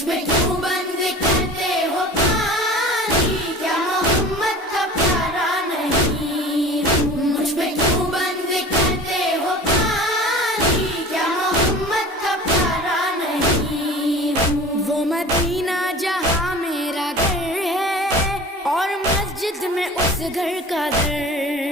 مجھ پہ کیوں بند کرتے ہو پانی، کیا محمد کا پیارا نہیں ہوں؟ مجھ پہ کیوں بند کرتے ہو پانی، کیا محمد کا پیارا نہیں ہوں؟ وہ مدینہ جہاں میرا گھر ہے اور مسجد میں اس گھر کا در